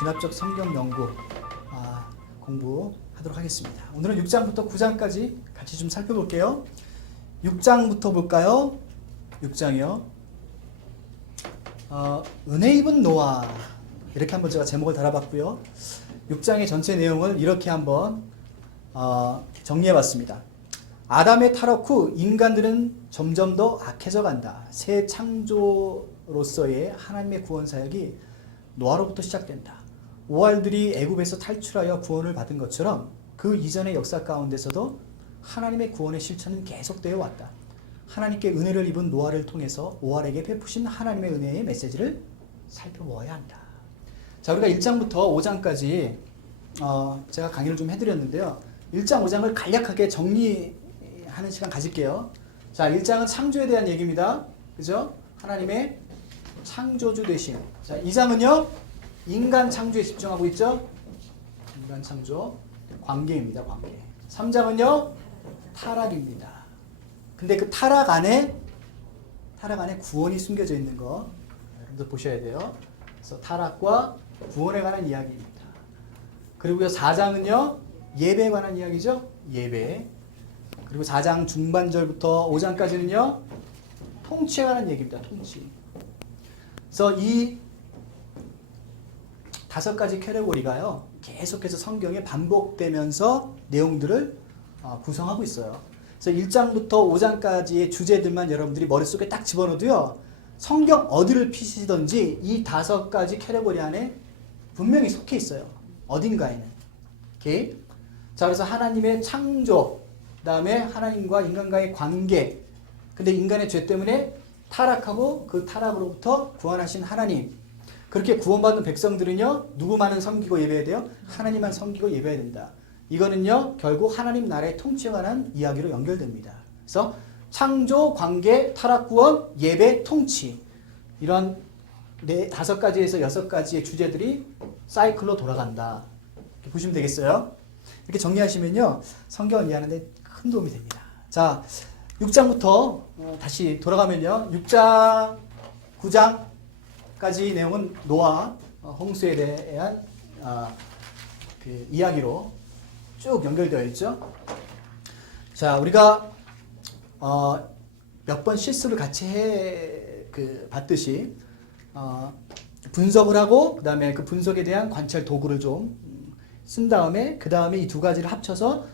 귀납적 성경 연구 공부하도록 하겠습니다. 오늘은 6장부터 9장까지 같이 좀 살펴볼게요. 6장부터 볼까요? 6장이요. 은혜 입은 노아, 이렇게 한번 제가 제목을 달아봤고요. 6장의 전체 내용을 이렇게 한번 정리해봤습니다. 아담의 타락 후 인간들은 점점 더 악해져 간다. 새 창조로서의 하나님의 구원 사역이 노아로부터 시작된다. 오알들이 애굽에서 탈출하여 구원을 받은 것처럼 그 이전의 역사 가운데서도 하나님의 구원의 실천은 계속되어 왔다. 하나님께 은혜를 입은 노아를 통해서 오알에게 베푸신 하나님의 은혜의 메시지를 살펴보아야 한다. 자, 우리가 1장부터 5장까지 제가 강의를 좀 해드렸는데요. 1장, 5장을 간략하게 정리하는 시간 가질게요. 자, 1장은 창조에 대한 얘기입니다. 그죠? 하나님의 창조주 되심. 자, 2장은요, 인간 창조에 집중하고 있죠? 인간 창조, 관계입니다, 관계. 3장은요, 타락입니다. 근데 그 타락 안에 구원이 숨겨져 있는 거 여러분들 보셔야 돼요. 그래서 타락과 구원에 관한 이야기입니다. 그리고요, 4장은요, 예배에 관한 이야기죠? 예배. 그리고 4장 중반절부터 5장까지는요, 통치에 관한 얘기입니다. 통치. 그래서 이 5가지 캐러고리가요, 계속해서 성경에 반복되면서 내용들을 구성하고 있어요. 그래서 1장부터 5장까지의 주제들만 여러분들이 머릿속에 딱 집어넣어도요, 성경 어디를 피시든지 이 5가지 캐러고리 안에 분명히 속해 있어요. 어딘가에는. 오케이? 자, 그래서 하나님의 창조, 그 다음에 하나님과 인간과의 관계, 근데 인간의 죄 때문에 타락하고 그 타락으로부터 구원하신 하나님, 그렇게 구원받은 백성들은요, 누구만은 섬기고 예배해야 돼요? 하나님만 섬기고 예배해야 된다. 이거는요, 결국 하나님 나라의 통치에 관한 이야기로 연결됩니다. 그래서 창조, 관계, 타락, 구원, 예배, 통치, 이런 5가지에서 6가지의 주제들이 사이클로 돌아간다. 이렇게 보시면 되겠어요. 이렇게 정리하시면요, 성경을 이해하는 데 큰 도움이 됩니다. 자, 6장부터 다시 돌아가면요, 6장, 9장까지 내용은 노아, 홍수에 대한 그 이야기로 쭉 연결되어 있죠. 자, 우리가 몇 번 실습을 같이 봤듯이 분석을 하고 그 다음에 그 분석에 대한 관찰 도구를 좀 쓴 다음에 그 다음에 이 2가지를 합쳐서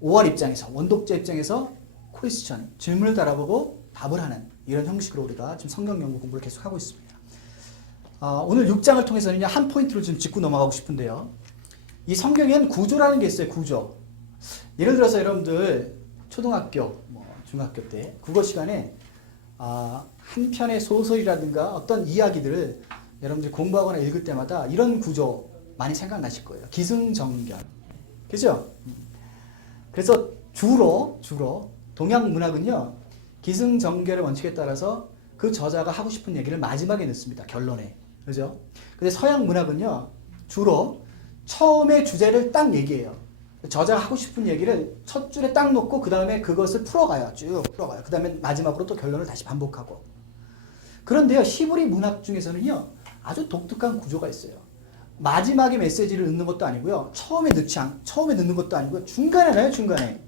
5월 입장에서, 원독자 입장에서 퀘스천, 질문을 달아보고 답을 하는 이런 형식으로 우리가 지금 성경 연구 공부를 계속하고 있습니다. 오늘 6장을 통해서는 한 포인트를 좀 짚고 넘어가고 싶은데요. 이 성경에는 구조라는 게 있어요. 구조. 예를 들어서 여러분들 초등학교, 중학교 때 국어 시간에 한 편의 소설이라든가 어떤 이야기들을 여러분들이 공부하거나 읽을 때마다 이런 구조 많이 생각나실 거예요. 기승전결. 그죠? 그래서 주로 동양 문학은요, 기승전결의 원칙에 따라서 그 저자가 하고 싶은 얘기를 마지막에 넣습니다. 결론에. 그죠? 근데 서양 문학은요, 주로 처음에 주제를 딱 얘기해요. 저자가 하고 싶은 얘기를 첫 줄에 딱 놓고 그 다음에 그것을 풀어가요. 쭉 풀어가요. 그 다음에 마지막으로 또 결론을 다시 반복하고. 그런데요, 히브리 문학 중에서는요, 아주 독특한 구조가 있어요. 마지막에 메시지를 넣는 것도 아니고요, 처음에 넣는 것도 아니고요, 중간에 넣어요. 중간에.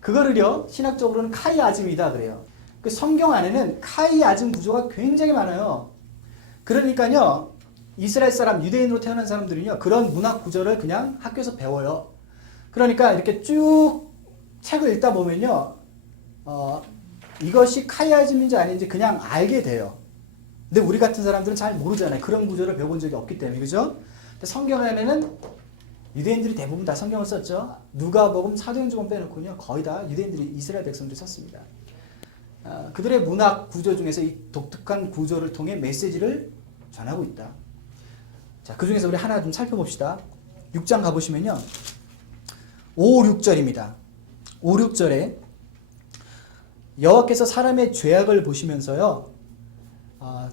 그거를요, 신학적으로는 카이아즘이다 그래요. 그 성경 안에는 카이아즘 구조가 굉장히 많아요. 그러니까요, 이스라엘 사람, 유대인으로 태어난 사람들은요, 그런 문학 구조를 그냥 학교에서 배워요. 그러니까 이렇게 쭉 책을 읽다 보면요, 이것이 카이아즘인지 아닌지 그냥 알게 돼요. 근데 우리 같은 사람들은 잘 모르잖아요. 그런 구조를 배워본 적이 없기 때문에. 그죠? 근데 성경 안에는 유대인들이 대부분 다 성경을 썼죠. 누가복음, 사도행전 빼놓고요, 거의 다 유대인들이, 이스라엘 백성들이 썼습니다. 그들의 문학 구조 중에서 이 독특한 구조를 통해 메시지를 전하고 있다. 자, 그 중에서 우리 하나 좀 살펴봅시다. 6장 가보시면요, 5, 6절입니다. 5, 6절에 여호와께서 사람의 죄악을 보시면서요,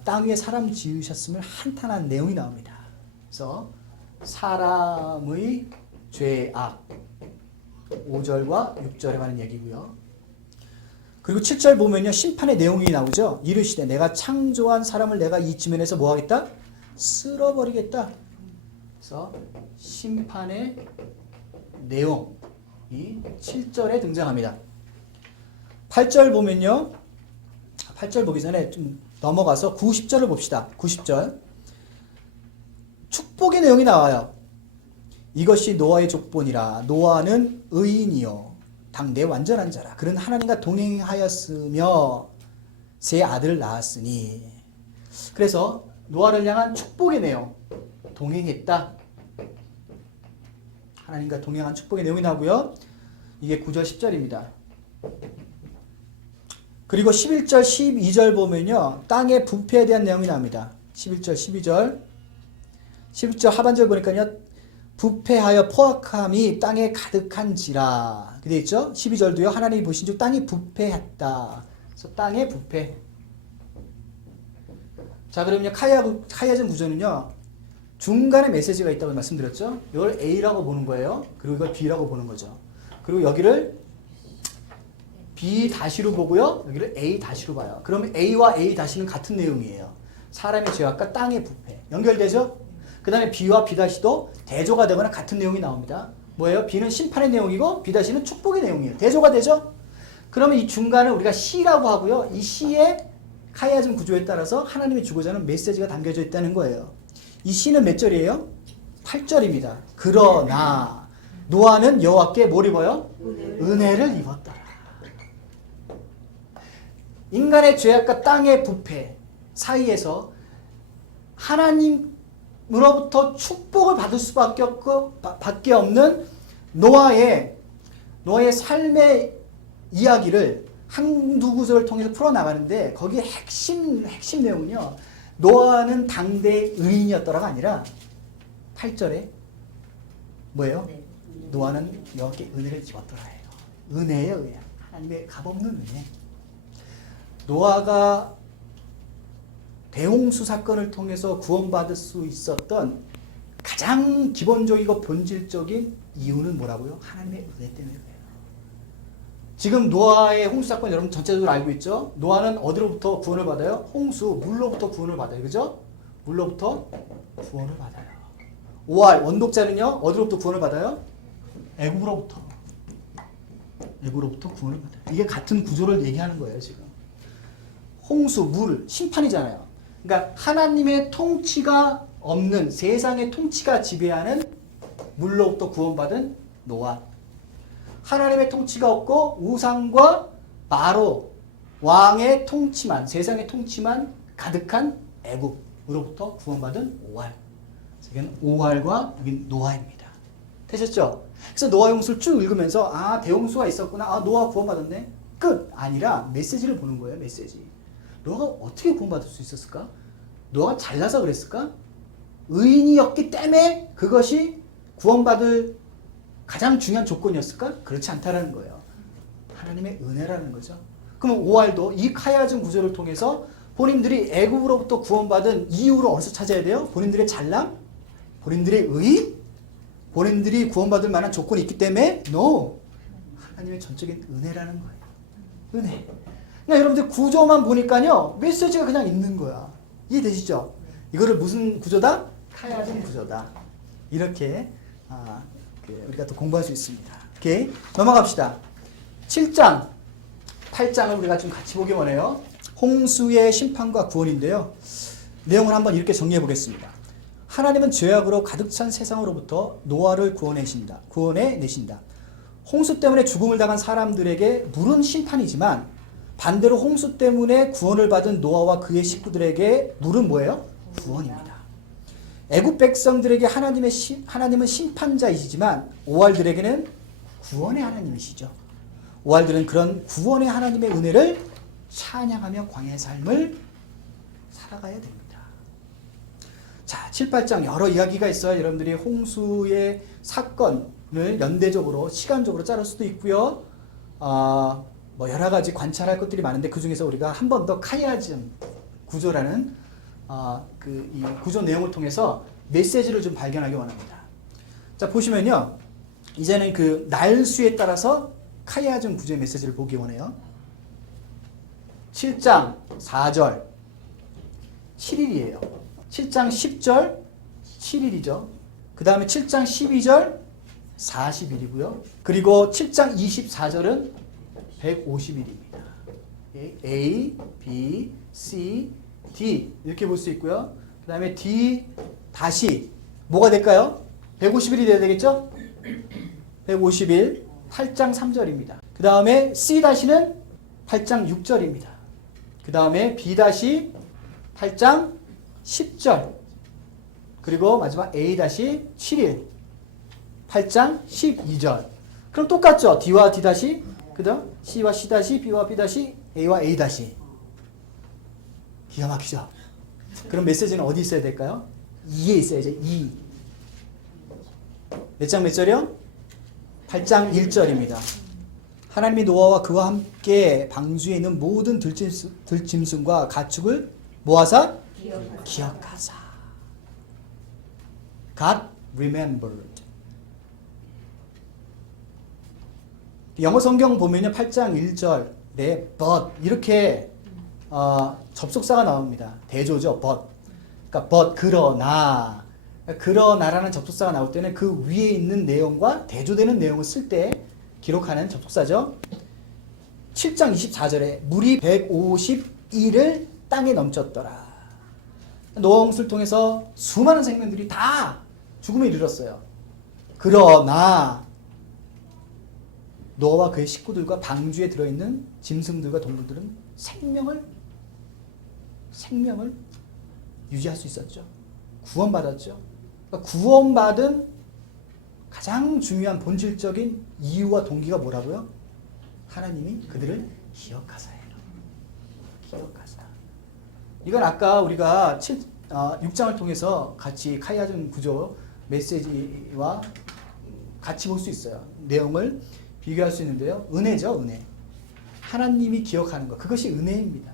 땅 위에 사람 지으셨음을 한탄한 내용이 나옵니다. 그래서 사람의 죄악, 5절과 6절에 관한 얘기고요. 그리고 7절 보면요, 심판의 내용이 나오죠. 이르시되 내가 창조한 사람을 내가 이 지면에서 뭐 하겠다? 쓸어버리겠다. 그래서 심판의 내용이 7절에 등장합니다. 8절 보면요. 8절 보기 전에 좀 넘어가서 90절을 봅시다. 90절. 축복의 내용이 나와요. 이것이 노아의 족본이라. 노아는 의인이요 당대 완전한 자라. 그는 하나님과 동행하였으며 세 아들을 낳았으니. 그래서 노아를 향한 축복의 내용. 동행했다. 하나님과 동행한 축복의 내용이 나오고요. 이게 9절 10절입니다. 그리고 11절 12절 보면요. 땅의 부패에 대한 내용이 나옵니다. 11절 12절 11절 하반절 보니까요. 부패하여 포악함이 땅에 가득한지라. 그래 있죠? 12절도요. 하나님이 보신 즉 땅이 부패했다. 그래서 땅의 부패. 자, 그러면요. 카이아즘 구조는요. 중간에 메시지가 있다고 말씀드렸죠? 이걸 A라고 보는 거예요. 그리고 이걸 B라고 보는 거죠. 그리고 여기를 B-로 보고요. 여기를 A-로 봐요. 그러면 A와 A-는 같은 내용이에요. 사람의 죄악과 땅의 부패. 연결되죠? 그 다음에 B와 B-도 대조가 되거나 같은 내용이 나옵니다. 뭐예요? B는 심판의 내용이고 B-는 축복의 내용이에요. 대조가 되죠? 그러면 이 중간을 우리가 C라고 하고요. 이 C의 카이아즘 구조에 따라서 하나님이 주고자 하는 메시지가 담겨져 있다는 거예요. 이 C는 몇 절이에요? 8절입니다. 그러나 노아는 여호와께 뭘 입어요? 은혜를 입었더라. 인간의 죄악과 땅의 부패 사이에서 하나님으로부터 축복을 받을 수밖에 없는 노아의 삶의 이야기를 한두 구절을 통해서 풀어나가는데 거기에 핵심 내용은요. 노아는 당대의 의인이었더라가 아니라 8절에 뭐예요? 노아는 여호와께 은혜를 입었더라 해요. 은혜예요. 은혜. 하나님의 값없는 은혜. 노아가 대홍수 사건을 통해서 구원받을 수 있었던 가장 기본적이고 본질적인 이유는 뭐라고요? 하나님의 은혜 때문에 그래요. 지금 노아의 홍수 사건 여러분 전체적으로 알고 있죠? 노아는 어디로부터 구원을 받아요? 홍수, 물로부터 구원을 받아요. 그죠? 물로부터 구원을 받아요. 5할 원독자는요? 어디로부터 구원을 받아요? 애굽으로부터 구원을 받아요. 이게 같은 구조를 얘기하는 거예요. 지금 홍수, 물, 심판이잖아요. 그러니까 하나님의 통치가 없는 세상의 통치가 지배하는 물로부터 구원받은 노아. 하나님의 통치가 없고 우상과 바로 왕의 통치만, 세상의 통치만 가득한 애굽으로부터 구원받은 5할. 여기는 5할과 여기 노아입니다. 되셨죠? 그래서 노아 홍수를 쭉 읽으면서 아 대홍수가 있었구나. 아 노아 구원받았네. 끝. 아니라 메시지를 보는 거예요. 메시지. 노아가 어떻게 구원받을 수 있었을까? 노아가 잘나서 그랬을까? 의인이었기 때문에 그것이 구원받을 가장 중요한 조건이었을까? 그렇지 않다라는 거예요. 하나님의 은혜라는 거죠. 그럼 5할도 이 카이아즘 구조를 통해서 본인들이 애굽으로부터 구원받은 이유를 어디서 찾아야 돼요? 본인들의 잘남? 본인들의 의? 본인들이 구원받을 만한 조건이 있기 때문에? No! 하나님의 전적인 은혜라는 거예요. 은혜. 그러니까 여러분들 구조만 보니까요. 메시지가 그냥 있는 거야. 이해되시죠? 이거를 무슨 구조다? 카이아즘 구조다. 이렇게 우리가 또 공부할 수 있습니다. 오케이? 넘어갑시다. 7장, 8장을 우리가 좀 같이 보기 원해요. 홍수의 심판과 구원인데요. 내용을 한번 이렇게 정리해 보겠습니다. 하나님은 죄악으로 가득 찬 세상으로부터 노아를 구원해내신다. 홍수 때문에 죽음을 당한 사람들에게 물은 심판이지만 반대로 홍수 때문에 구원을 받은 노아와 그의 식구들에게 물은 뭐예요? 구원입니다. 애굽 백성들에게 하나님은 심판자이시지만 5할들에게는 구원의 하나님이시죠. 5할들은 그런 구원의 하나님의 은혜를 찬양하며 광야의 삶을 살아가야 됩니다. 자, 7, 8장 여러 이야기가 있어요. 여러분들이 홍수의 사건을 연대적으로 시간적으로 자를 수도 있고요. 뭐 여러 가지 관찰할 것들이 많은데 그 중에서 우리가 한 번 더 카이아즘 구조라는 이 구조 내용을 통해서 메시지를 좀 발견하기 원합니다. 자, 보시면요. 이제는 그 날수에 따라서 카이아즘 구조의 메시지를 보기 원해요. 7장 4절 7일이에요. 7장 10절 7일이죠. 그 다음에 7장 12절 40일이고요. 그리고 7장 24절은 150일입니다. A, B, C, D 이렇게 볼 수 있고요. 그 다음에 D 다시 뭐가 될까요? 150일이 돼야 되겠죠? 150일 8장 3절입니다. 그 다음에 C 다시는 8장 6절입니다. 그 다음에 B 다시 8장 10절 그리고 마지막 A 다시 7일 8장 12절. 그럼 똑같죠? D와 D 다시 그 다음 C와 C 다시 B와 B 다시 A와 A 다시. 기가 막히죠? 그럼 메시지는 어디 있어야 될까요? 2에 있어야죠. 2. 몇 장 몇 절이요? 8장 1절입니다. 하나님이 노아와 그와 함께 방주에 있는 모든 들짐승과 가축을 모아사 기억하사. God remembered. 영어 성경 보면요 8장 1절에 but 이렇게 접속사가 나옵니다. 대조죠. but. 그러니까 but 그러나라는 접속사가 나올 때는 그 위에 있는 내용과 대조되는 내용을 쓸 때 기록하는 접속사죠. 7장 24절에 물이 151을 땅에 넘쳤더라. 노아 홍수를 통해서 수많은 생명들이 다 죽음에 이르렀어요. 그러나 노아와 그의 식구들과 방주에 들어있는 짐승들과 동물들은 생명을 유지할 수 있었죠. 구원받았죠. 그러니까 구원받은 가장 중요한 본질적인 이유와 동기가 뭐라고요? 하나님이 그들을 기억하사예요. 기억하사. 이건 아까 우리가 6장을 통해서 같이 카이아즘 구조 메시지와 같이 볼 수 있어요. 내용을 비교할 수 있는데요. 은혜죠, 은혜. 하나님이 기억하는 것. 그것이 은혜입니다.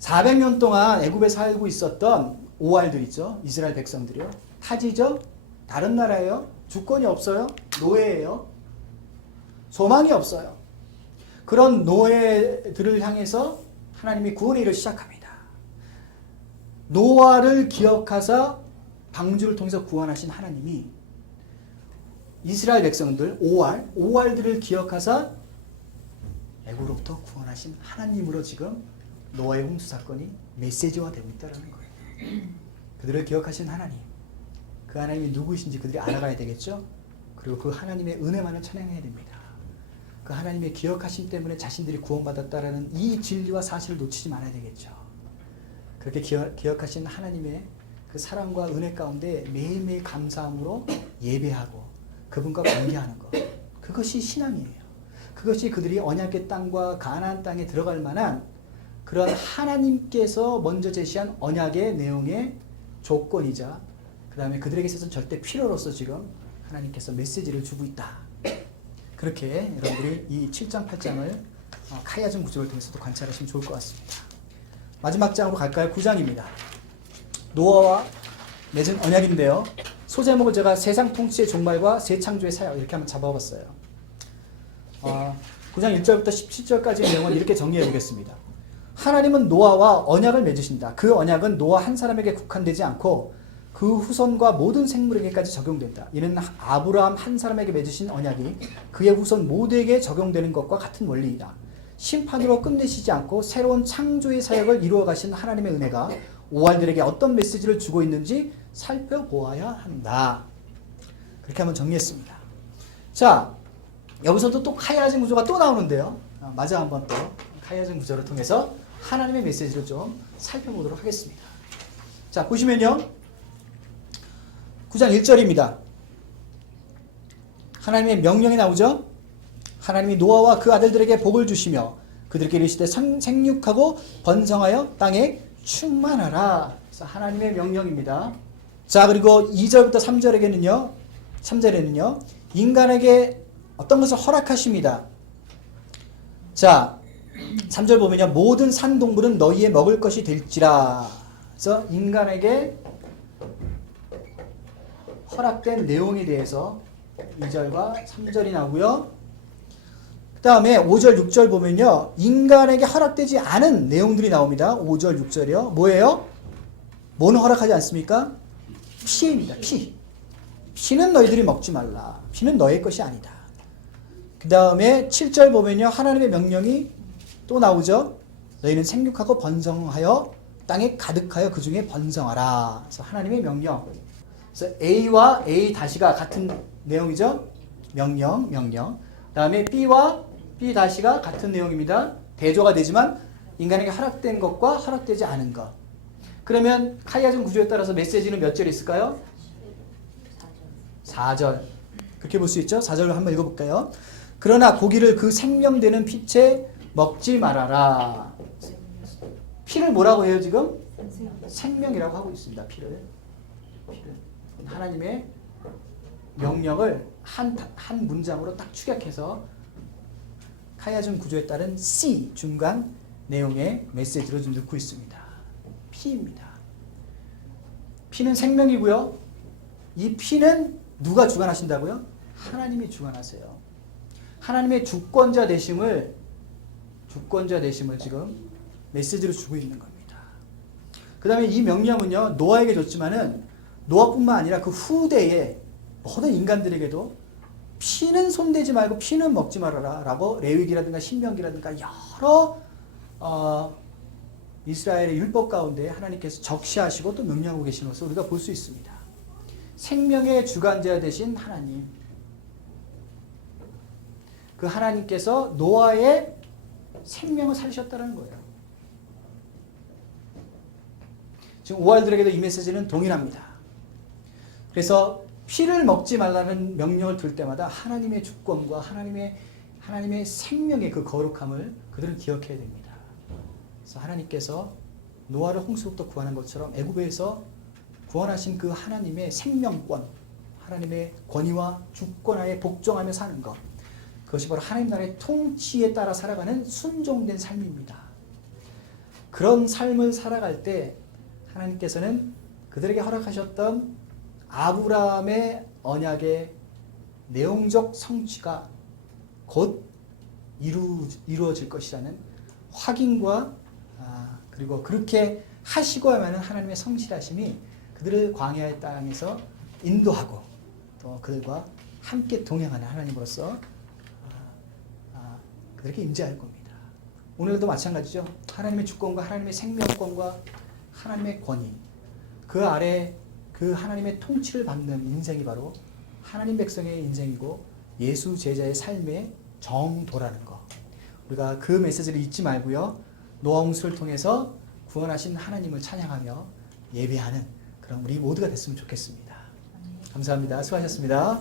400년 동안 애굽에 살고 있었던 오알들 있죠. 이스라엘 백성들이요. 타지죠. 다른 나라예요. 주권이 없어요. 노예예요. 소망이 없어요. 그런 노예들을 향해서 하나님이 구원의 일을 시작합니다. 노아를 기억하사 방주를 통해서 구원하신 하나님이 이스라엘 백성들 오알들을 기억하사 애굽으로부터 구원하신 하나님으로 지금 노아의 홍수 사건이 메시지화되고 있다는 거예요. 그들을 기억하신 하나님, 그 하나님이 누구이신지 그들이 알아가야 되겠죠. 그리고 그 하나님의 은혜만을 찬양해야 됩니다. 그 하나님의 기억하심 때문에 자신들이 구원받았다라는 이 진리와 사실을 놓치지 말아야 되겠죠. 그렇게 기억하신 하나님의 그 사랑과 은혜 가운데 매일매일 감사함으로 예배하고 그분과 관계하는 것, 그것이 신앙이에요. 그것이 그들이 언약의 땅과 가나안 땅에 들어갈 만한 그런 하나님께서 먼저 제시한 언약의 내용의 조건이자 그 다음에 그들에게 있어서는 절대 필요로서 지금 하나님께서 메시지를 주고 있다. 그렇게 여러분들이 이 7장 8장을 카이아즘 구조를 통해서도 관찰하시면 좋을 것 같습니다. 마지막 장으로 갈까요? 9장입니다. 노아와 맺은 언약인데요. 소제목을 제가 세상 통치의 종말과 새 창조의 사역 이렇게 한번 잡아봤어요. 9장 1절부터 17절까지의 내용은 이렇게 정리해 보겠습니다. 하나님은 노아와 언약을 맺으신다. 그 언약은 노아 한 사람에게 국한되지 않고 그 후손과 모든 생물에게까지 적용된다. 이는 아브라함 한 사람에게 맺으신 언약이 그의 후손 모두에게 적용되는 것과 같은 원리이다. 심판으로 끝내시지 않고 새로운 창조의 사역을 이루어 가신 하나님의 은혜가 오알들에게 어떤 메시지를 주고 있는지 살펴보아야 한다. 그렇게 한번 정리했습니다. 자, 여기서도 또 카이아즘 구조가 또 나오는데요. 마저 한번 또 카이아즘 구조를 통해서 하나님의 메시지를 좀 살펴보도록 하겠습니다. 자, 보시면요. 9장 1절입니다. 하나님의 명령이 나오죠. 하나님이 노아와 그 아들들에게 복을 주시며 그들에게 이르시되 생육하고 번성하여 땅에 충만하라. 그래서 하나님의 명령입니다. 자, 그리고 2절부터 3절에는요. 인간에게 어떤 것을 허락하십니다. 자, 3절 보면요. 모든 산 동물은 너희의 먹을 것이 될지라. 그래서 인간에게 허락된 내용에 대해서 2절과 3절이 나오고요. 그 다음에 5절, 6절 보면요. 인간에게 허락되지 않은 내용들이 나옵니다. 5절, 6절이요. 뭐예요? 뭐는 허락하지 않습니까? 피입니다. 피. 피는 너희들이 먹지 말라. 피는 너의 것이 아니다. 그 다음에 7절 보면요. 하나님의 명령이 또 나오죠. 너희는 생육하고 번성하여 땅에 가득하여 그 중에 번성하라. 그래서 하나님의 명령. 그래서 A와 A-가 같은 내용이죠. 명령. 그 다음에 B와 B-가 같은 내용입니다. 대조가 되지만 인간에게 허락된 것과 허락되지 않은 것. 그러면 카이아즘 구조에 따라서 메시지는 몇 절 있을까요? 4절. 그렇게 볼 수 있죠. 4절을 한번 읽어볼까요? 그러나 고기를 그 생명되는 피채 먹지 말아라. 피를 뭐라고 해요 지금? 생명이라고 하고 있습니다. 피를. 하나님의 명령을 한 문장으로 딱 축약해서 카이아즘 구조에 따른 C 중간 내용의 메시지로 좀 넣고 있습니다. 피입니다. 피는 생명이고요. 이 피는 누가 주관하신다고요? 하나님이 주관하세요. 하나님의 주권자 되심을 지금 메시지로 주고 있는 겁니다. 그 다음에 이 명령은요, 노아에게 줬지만은 노아뿐만 아니라 그 후대에 모든 인간들에게도 피는 손대지 말고 피는 먹지 말아라 라고 레위기라든가 신명기라든가 여러 이스라엘의 율법 가운데 하나님께서 적시하시고 또 명령하고 계시는 것을 우리가 볼 수 있습니다. 생명의 주관자 되신 하나님, 그 하나님께서 노아의 생명을 살리셨다는 거예요. 지금 오알들에게도 이 메시지는 동일합니다. 그래서 피를 먹지 말라는 명령을 들 때마다 하나님의 주권과 하나님의 생명의 그 거룩함을 그들은 기억해야 됩니다. 그래서 하나님께서 노아를 홍수로부터 구하는 것처럼 애굽에서 구원하신 그 하나님의 생명권, 하나님의 권위와 주권하에 복종하며 사는 것, 그것이 바로 하나님 나라의 통치에 따라 살아가는 순종된 삶입니다. 그런 삶을 살아갈 때 하나님께서는 그들에게 허락하셨던 아브라함의 언약의 내용적 성취가 곧 이루어질 것이라는 확인과 그리고 그렇게 하시고야만 하나님의 성실하심이 그들을 광야의 땅에서 인도하고 또 그들과 함께 동행하는 하나님으로서 그들에게 임재할 겁니다. 오늘도 마찬가지죠. 하나님의 주권과 하나님의 생명권과 하나님의 권위, 그 아래 그 하나님의 통치를 받는 인생이 바로 하나님 백성의 인생이고 예수 제자의 삶의 정도라는 것. 우리가 그 메시지를 잊지 말고요. 노아 홍수를 통해서 구원하신 하나님을 찬양하며 예배하는 그런 우리 모두가 됐으면 좋겠습니다. 감사합니다. 수고하셨습니다.